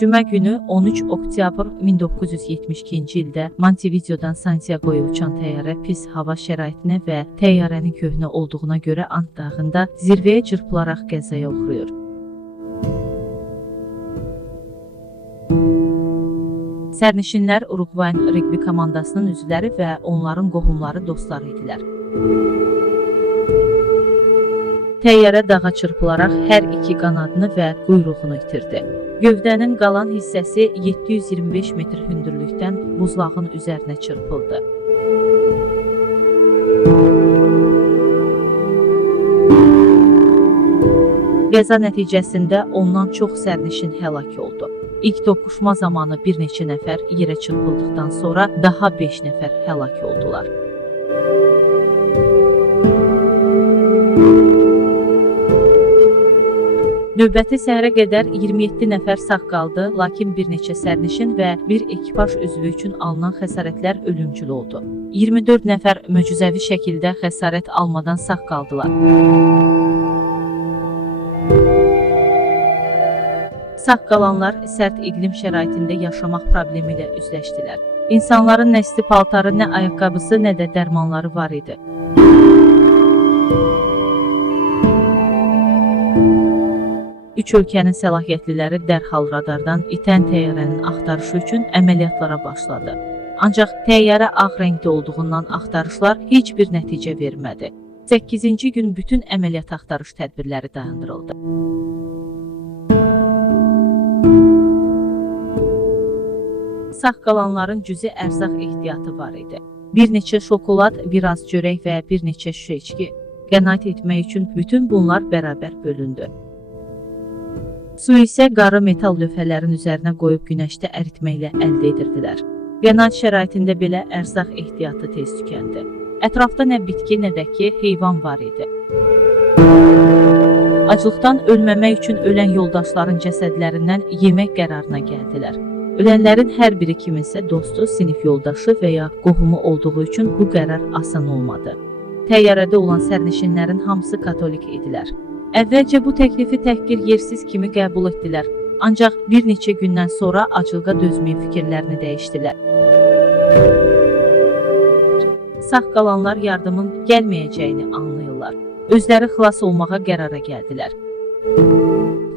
Cümə günü 13 oktyabr 1972-ci ildə Montevideodan Santiagoya uçan təyyarə pis hava şəraitinə və təyyarənin köhnə olduğuna görə Ant dağında zirvəyə çırpılaraq qəzaya uğrayır. Sərnişinlər Uruqvayın reqbi komandasının üzvləri və onların qohumları, dostları idilər. Təyyarə dağa çırpılaraq hər iki qanadını və quyruğunu itirdi. Gövdənin qalan hissəsi 725 metr hündürlükdən buzlağın üzərinə çırpıldı. Qəza nəticəsində ondan çox sərnişin həlak oldu. İlk toqquşma zamanı bir neçə nəfər yerə çırpıldıqdan sonra daha 5 nəfər həlak oldular. Növbəti səhərə qədər 27 nəfər sağ qaldı, lakin bir neçə sərnişin və bir ekipaj üzvü üçün alınan xəsarətlər ölümcül oldu. 24 nəfər möcüzəvi şəkildə xəsarət almadan sağ qaldılar. Sağ qalanlar sərt iqlim şəraitində yaşamaq problemi ilə üzləşdilər. İnsanların nə isti paltarı, nə ayaqqabısı, nə də dərmanları var idi. Üç ölkənin səlahiyyətliləri dərhal radardan itən təyyarənin axtarışı üçün əməliyyatlara başladı. Ancaq təyyarə ağ rəngdə olduğundan axtarışlar heç bir nəticə vermədi. 8-ci gün bütün əməliyyat axtarış tədbirləri dayandırıldı. Sağ qalanların cüzi ərzaq ehtiyatı var idi. Bir neçə şokolad, biraz çörək və bir neçə şüşə içki. Qənaət etmək üçün bütün bunlar bərabər bölündü. Su isə qarı metal lövhələrin üzərinə qoyub günəşdə əritməklə əldə edirdilər. Qənaət şəraitində belə ərzaq ehtiyatı tez tükəndi. Ətrafda nə bitki, nə də ki, heyvan var idi. Aclıqdan ölməmək üçün ölən yoldaşların cəsədlərindən yemək qərarına gəldilər. Ölənlərin hər biri kiminsə dostu, sinif yoldaşı və ya qohumu olduğu üçün bu qərar asan olmadı. Təyyarədə olan sərnişinlərin hamısı katolik idilər. Əvvəlcə bu təklifi təhqir yersiz kimi qəbul etdilər. Ancaq bir neçə gündən sonra acılığa dözməyib fikirlərini dəyişdilər. Sağ qalanlar yardımın gəlməyəcəyini anlayırlar. Özləri xilas olmağa qərara gəldilər.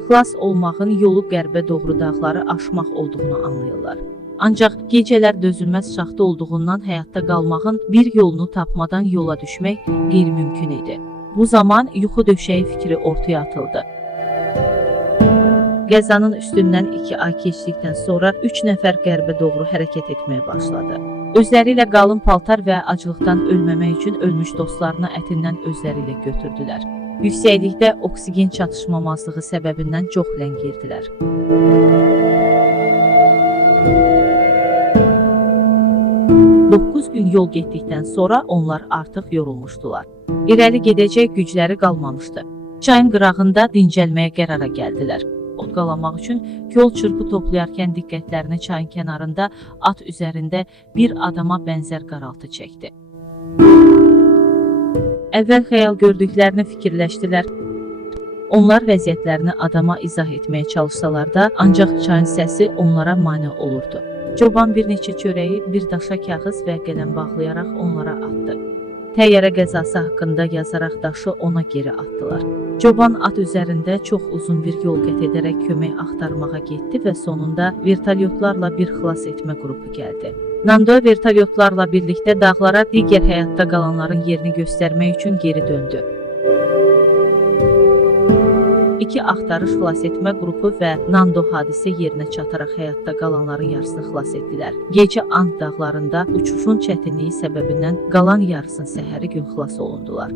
Xilas olmağın yolu qərbə doğru dağları aşmaq olduğunu anlayırlar. Ancaq gecələr dözülməz şaxta olduğundan həyatda qalmağın bir yolunu tapmadan yola düşmək qeyri-mümkün idi. Bu zaman yuxu döşəyi fikri ortaya atıldı. Qəzanın üstündən 2 ay keçdikdən sonra 3 nəfər qərbə doğru hərəkət etməyə başladı. Özləri ilə qalın paltar və acılıqdan ölməmək üçün ölmüş dostlarını ətindən özləri ilə götürdülər. Yüksəklikdə oksigen çatışmamazlığı səbəbindən çox ləngirdilər. Gün yol getdikdən sonra onlar artıq yorulmuşdular. İrəli gedəcək gücləri qalmamışdı. Çayın qırağında dincəlməyə qərara gəldilər. Otqalamaq üçün kol çırpı toplayarkən diqqətlərini çayın kənarında at üzərində bir adama bənzər qaraltı çəkdi. Əvvəl xəyal gördüklərini fikirləşdilər. Onlar vəziyyətlərini adama izah etməyə çalışsalar da, ancaq çayın səsi onlara mane olurdu. Çoban bir neçə çörəyi bir daşa kağız və qələm bağlayaraq onlara atdı. Təyyarə qəzası haqqında yazaraq daşı ona geri atdılar. Çoban at üzərində çox uzun bir yol qət edərək kömək axtarmağa getdi və sonunda vertolyotlarla bir xilas etmə qrupu gəldi. Nando vertolyotlarla birlikdə dağlara digər həyatda qalanların yerini göstərmək üçün geri döndü. İki axtarış xilas etmə qrupu və Nando hadisə yerinə çataraq həyatda qalanların yarısını xilas etdilər. Gecə Ant dağlarında uçuşun çətinliyi səbəbindən qalan yarısını səhəri gün xilas olundular.